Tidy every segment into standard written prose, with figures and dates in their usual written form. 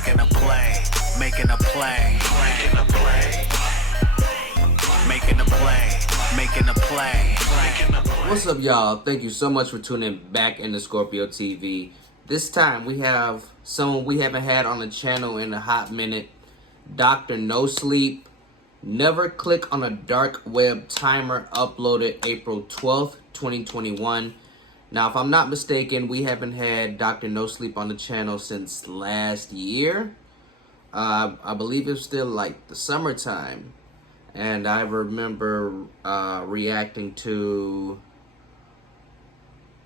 making a play, making a play, making a play, making a play, making a play. What's up, y'all? Thank you so much for tuning back into Scorpio TV. This time we have someone we haven't had on the channel in a hot minute. Dr. No Sleep. Never Click on a Dark Web Timer, uploaded April 12th, 2021. Now, if I'm not mistaken, we haven't had Dr. No Sleep on the channel since last year. I believe it's still like the summertime. And I remember reacting to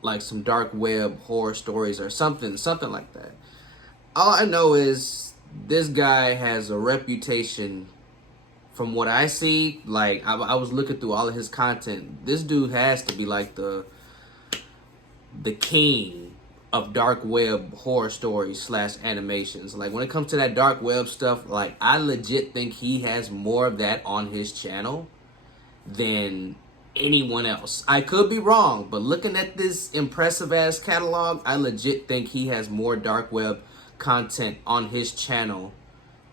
like some dark web horror stories or something like that. All I know is this guy has a reputation. From what I see, like I was looking through all of his content, this dude has to be like the king of dark web horror stories / animations. Like when it comes to that dark web stuff, like I legit think he has more of that on his channel than anyone else. I could be wrong, but looking at this impressive ass catalog, I legit think he has more dark web content on his channel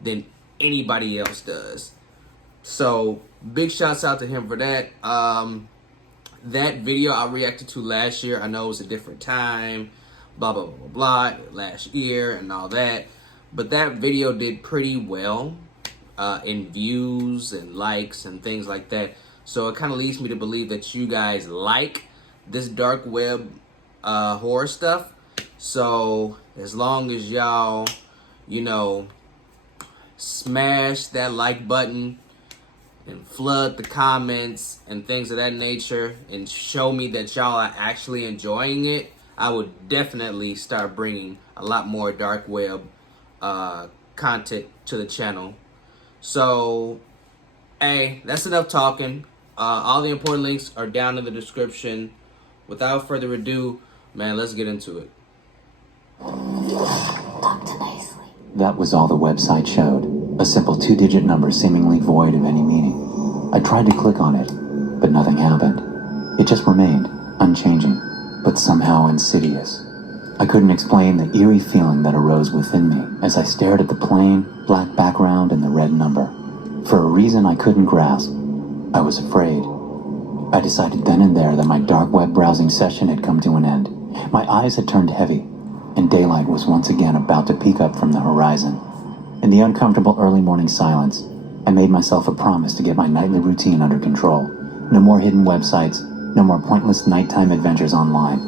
than anybody else does. So big shouts out to him for that. That video I reacted to last year, I know it was a different time, blah blah blah blah, last year and all that, but that video did pretty well in views and likes and things like that. So it kind of leads me to believe that you guys like this dark web horror stuff. So as long as y'all, you know, smash that like button and flood the comments and things of that nature and show me that y'all are actually enjoying it, I would definitely start bringing a lot more dark web content to the channel. So, hey, that's enough talking. All the important links are down in the description. Without further ado, man, let's get into it. That was all the website showed. A simple 2-digit number seemingly void of any meaning. I tried to click on it, but nothing happened. It just remained, unchanging, but somehow insidious. I couldn't explain the eerie feeling that arose within me as I stared at the plain, black background and the red number. For a reason I couldn't grasp, I was afraid. I decided then and there that my dark web browsing session had come to an end. My eyes had turned heavy, and daylight was once again about to peek up from the horizon. In the uncomfortable early morning silence, I made myself a promise to get my nightly routine under control. No more hidden websites, no more pointless nighttime adventures online.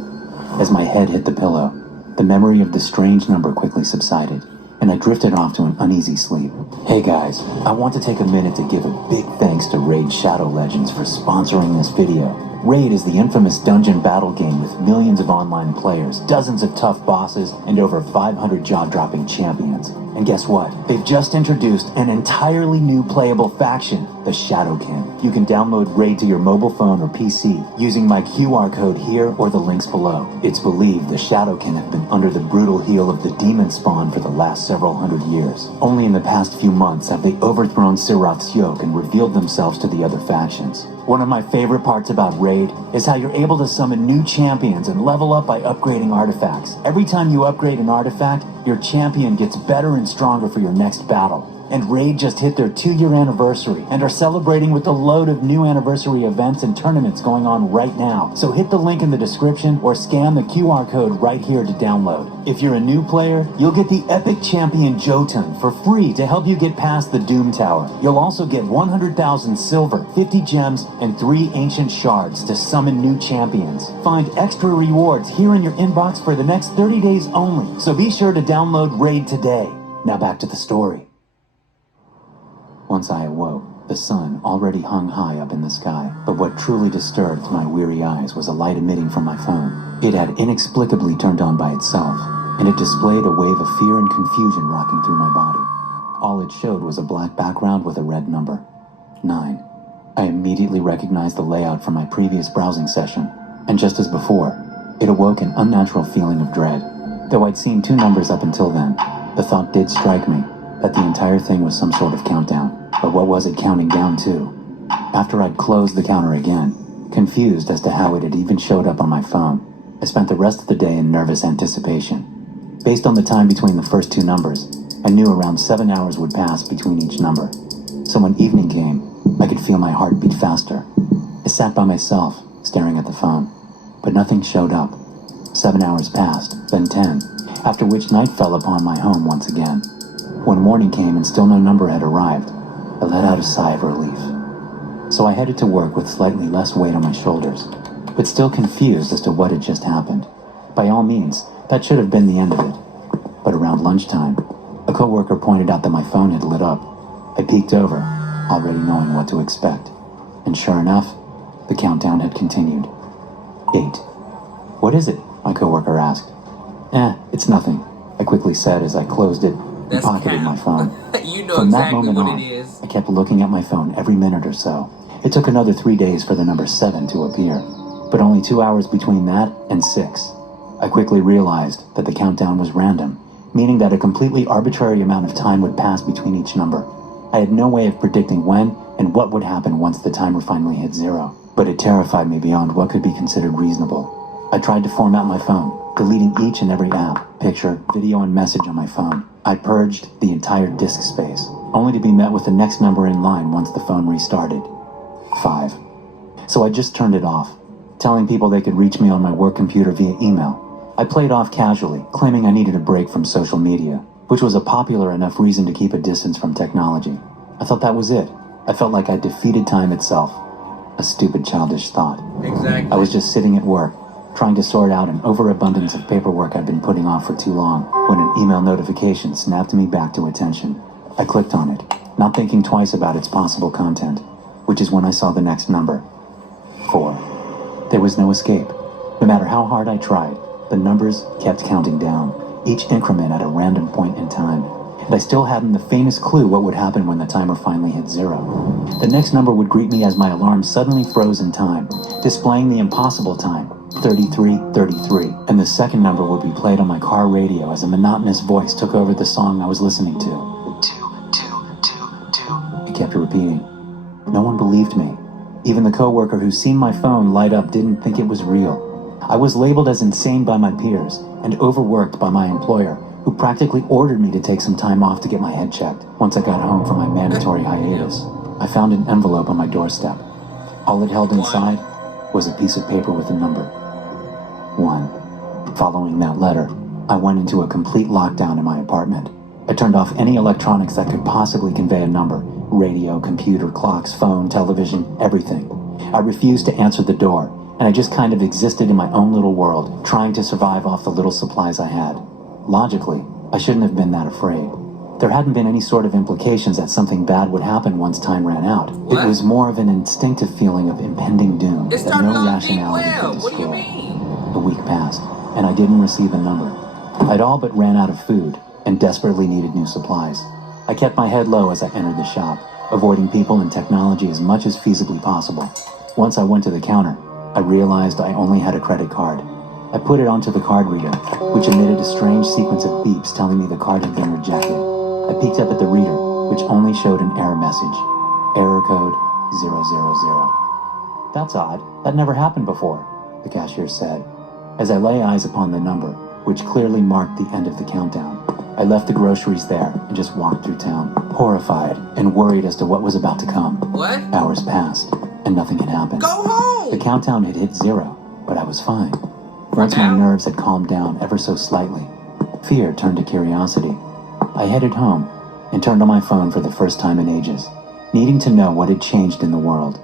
As my head hit the pillow, the memory of the strange number quickly subsided, and I drifted off to an uneasy sleep. Hey guys, I want to take a minute to give a big thanks to Raid Shadow Legends for sponsoring this video. Raid is the infamous dungeon battle game with millions of online players, dozens of tough bosses, and over 500 jaw-dropping champions. And guess what? They've just introduced an entirely new playable faction, the Shadowkin. You can download Raid to your mobile phone or PC using my QR code here or the links below. It's believed the Shadowkin have been under the brutal heel of the demon spawn for the last several hundred years. Only in the past few months have they overthrown Sirath's yoke and revealed themselves to the other factions. One of my favorite parts about Raid is how you're able to summon new champions and level up by upgrading artifacts. Every time you upgrade an artifact, your champion gets better and stronger for your next battle. And Raid just hit their 2-year anniversary and are celebrating with a load of new anniversary events and tournaments going on right now. So hit the link in the description or scan the QR code right here to download. If you're a new player, you'll get the Epic Champion Jotun for free to help you get past the Doom Tower. You'll also get 100,000 silver, 50 gems, and 3 ancient shards to summon new champions. Find extra rewards here in your inbox for the next 30 days only. So be sure to download Raid today. Now back to the story. Once I awoke, the sun already hung high up in the sky, but what truly disturbed my weary eyes was a light emitting from my phone. It had inexplicably turned on by itself, and it displayed a wave of fear and confusion rocking through my body. All it showed was a black background with a red number, 9. I immediately recognized the layout from my previous browsing session, and just as before, it awoke an unnatural feeling of dread. Though I'd seen 2 numbers up until then, the thought did strike me that the entire thing was some sort of countdown. But what was it counting down to? After I'd closed the counter again, confused as to how it had even showed up on my phone, I spent the rest of the day in nervous anticipation. Based on the time between the first 2 numbers, I knew around 7 hours would pass between each number. So when evening came, I could feel my heart beat faster. I sat by myself, staring at the phone, but nothing showed up. 7 hours passed, then 10, after which night fell upon my home once again. When morning came and still no number had arrived, I let out a sigh of relief. So I headed to work with slightly less weight on my shoulders, but still confused as to what had just happened. By all means, that should have been the end of it. But around lunchtime, a coworker pointed out that my phone had lit up. I peeked over, already knowing what to expect. And sure enough, the countdown had continued. 8. "What is it?" my coworker asked. It's nothing," I quickly said as I closed it and That's pocketed cap. my phone. You know From that exactly moment what on, it is. I kept looking at my phone every minute or so. It took another 3 days for the number 7 to appear, but only 2 hours between that and 6. I quickly realized that the countdown was random, meaning that a completely arbitrary amount of time would pass between each number. I had no way of predicting when and what would happen once the timer finally hit 0, but it terrified me beyond what could be considered reasonable. I tried to format my phone, deleting each and every app, picture, video, and message on my phone. I purged the entire disk space, only to be met with the next number in line once the phone restarted. 5. So I just turned it off, telling people they could reach me on my work computer via email. I played off casually, claiming I needed a break from social media, which was a popular enough reason to keep a distance from technology. I thought that was it. I felt like I defeated time itself. A stupid, childish thought. Exactly. I was just sitting at work, trying to sort out an overabundance of paperwork I'd been putting off for too long, when an email notification snapped me back to attention. I clicked on it, not thinking twice about its possible content, which is when I saw the next number. 4. There was no escape. No matter how hard I tried, the numbers kept counting down, each increment at a random point in time. And I still hadn't the faintest clue what would happen when the timer finally hit 0. The next number would greet me as my alarm suddenly froze in time, displaying the impossible time, 33:33, and the second number would be played on my car radio as a monotonous voice took over the song I was listening to. 2, 2, 2, 2. It kept repeating. No one believed me. Even the coworker who seen my phone light up didn't think it was real. I was labeled as insane by my peers and overworked by my employer, who practically ordered me to take some time off to get my head checked once I got home from my mandatory hiatus. I found an envelope on my doorstep. All it held inside was a piece of paper with a number. 1. Following that letter, I went into a complete lockdown in my apartment. I turned off any electronics that could possibly convey a number. Radio, computer, clocks, phone, television, everything. I refused to answer the door, and I just kind of existed in my own little world, trying to survive off the little supplies I had. Logically, I shouldn't have been that afraid. There hadn't been any sort of implications that something bad would happen once time ran out. What? It was more of an instinctive feeling of impending doom It that started no on deep rationality web. could What do you destroy. mean? A week passed, and I didn't receive a number. I'd all but ran out of food and desperately needed new supplies. I kept my head low as I entered the shop, avoiding people and technology as much as feasibly possible. Once I went to the counter, I realized I only had a credit card. I put it onto the card reader, which emitted a strange sequence of beeps telling me the card had been rejected. I peeked up at the reader, which only showed an error message. Error code 000. That's odd. That never happened before, the cashier said, as I lay eyes upon the number, which clearly marked the end of the countdown. I left the groceries there and just walked through town, horrified and worried as to what was about to come. What? Hours passed, and nothing had happened. Go home! The countdown had hit 0, but I was fine. Once my nerves had calmed down ever so slightly, fear turned to curiosity. I headed home and turned on my phone for the first time in ages, needing to know what had changed in the world.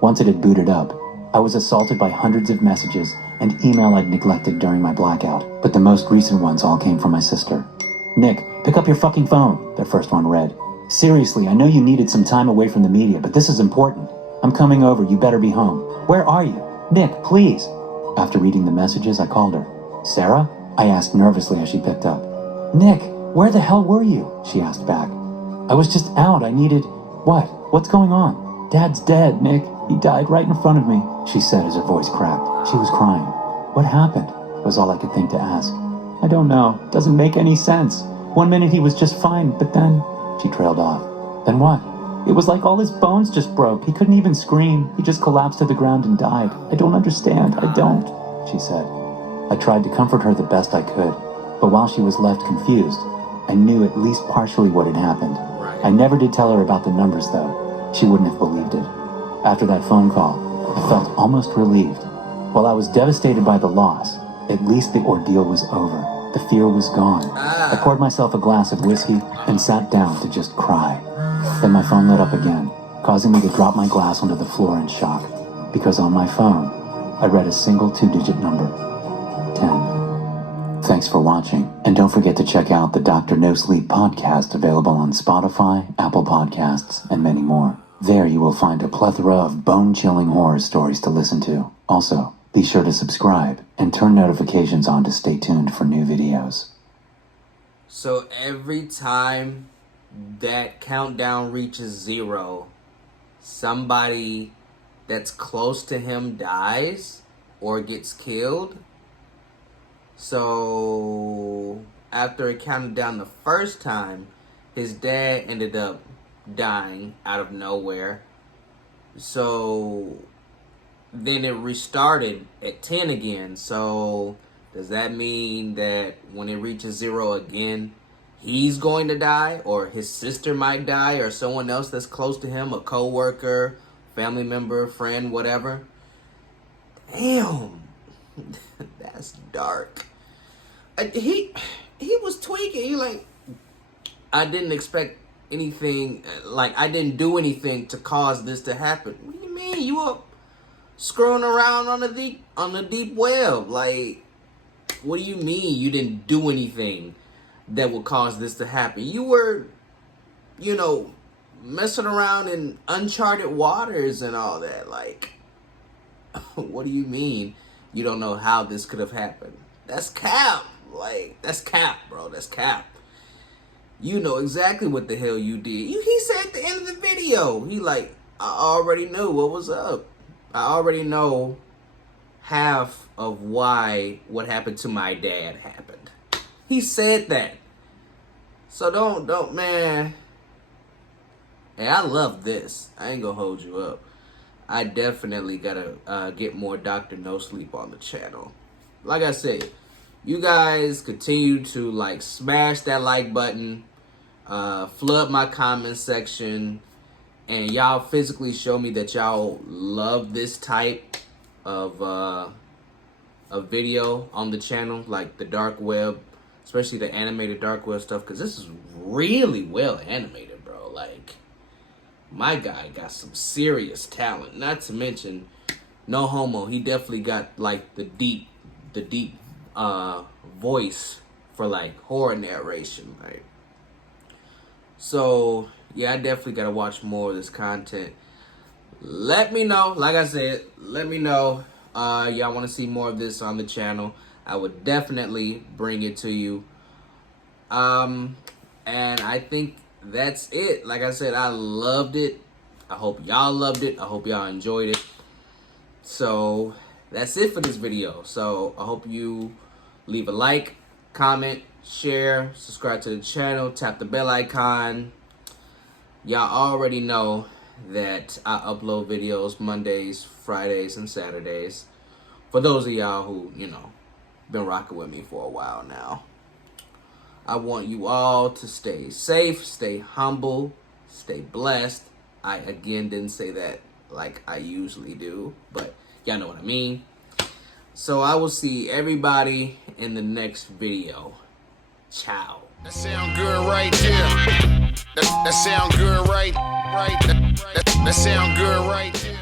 Once it had booted up, I was assaulted by hundreds of messages and email I'd neglected during my blackout, but the most recent ones all came from my sister. "Nick, pick up your fucking phone," the first one read. "Seriously, I know you needed some time away from the media, but this is important. I'm coming over, you better be home. Where are you? Nick, please." After reading the messages, I called her. "Sarah?" I asked nervously as she picked up. "Nick, where the hell were you?" she asked back. "I was just out, I needed..." "What? What's going on?" "Dad's dead, Nick. He died right in front of me," she said as her voice cracked. She was crying. "What happened?" was all I could think to ask. "I don't know. Doesn't make any sense. One minute he was just fine, but then..." She trailed off. "Then what?" "It was like all his bones just broke. He couldn't even scream. He just collapsed to the ground and died. I don't understand. I don't," she said. I tried to comfort her the best I could, but while she was left confused, I knew at least partially what had happened. Right. I never did tell her about the numbers, though. She wouldn't have believed it. After that phone call, I felt almost relieved. While I was devastated by the loss, at least the ordeal was over. The fear was gone. I poured myself a glass of whiskey and sat down to just cry. Then my phone lit up again, causing me to drop my glass onto the floor in shock. Because on my phone, I read a single 2-digit number. 10. Thanks for watching, and don't forget to check out the Dr. No Sleep podcast available on Spotify, Apple Podcasts, and many more. There you will find a plethora of bone-chilling horror stories to listen to. Also, be sure to subscribe and turn notifications on to stay tuned for new videos. So every time that countdown reaches 0, somebody that's close to him dies or gets killed. So after it counted down the first time, his dad ended up dying out of nowhere. So then it restarted at 10 again. So does that mean that when it reaches 0 again, he's going to die, or his sister might die, or someone else that's close to him, a coworker, family member, friend, whatever? Damn. That's dark. He was tweaking. He like, I didn't expect anything, like I didn't do anything to cause this to happen. What do you mean? You up screwing around on the deep web? Like, what do you mean you didn't do anything that would cause this to happen? You were, messing around in uncharted waters and all that. Like, what do you mean you don't know how this could have happened? That's cap. Like, that's cap, bro. That's cap. You know exactly what the hell you did. He said at the end of the video, he like, I already knew what was up. I already know half of why what happened to my dad happened. He said that. So don't, man. Hey, I love this. I ain't gonna hold you up. I definitely gotta get more Dr. No Sleep on the channel. Like I said, you guys continue to like smash that like button, flood my comment section, and y'all physically show me that y'all love this type of video on the channel, like the dark web, especially the animated dark web stuff, because this is really well animated, bro. Like, my guy got some serious talent. Not to mention, no homo, he definitely got like the deep voice for like horror narration, like. So yeah, I definitely gotta watch more of this content. Let me know, like I said, let me know y'all want to see more of this on the channel. I would definitely bring it to you. And I think that's it. Like I said, I loved it. I hope y'all loved it. I hope y'all enjoyed it. So that's it for this video. So I hope you leave a like, comment, share, subscribe to the channel, tap the bell icon. Y'all already know that I upload videos Mondays, Fridays, and Saturdays. For those of y'all who, been rocking with me for a while now. I want you all to stay safe, stay humble, stay blessed. I, again, didn't say that like I usually do, but y'all know what I mean. So I will see everybody in the next video. Ciao. That sound good right there. That sound good right. That sound good right there.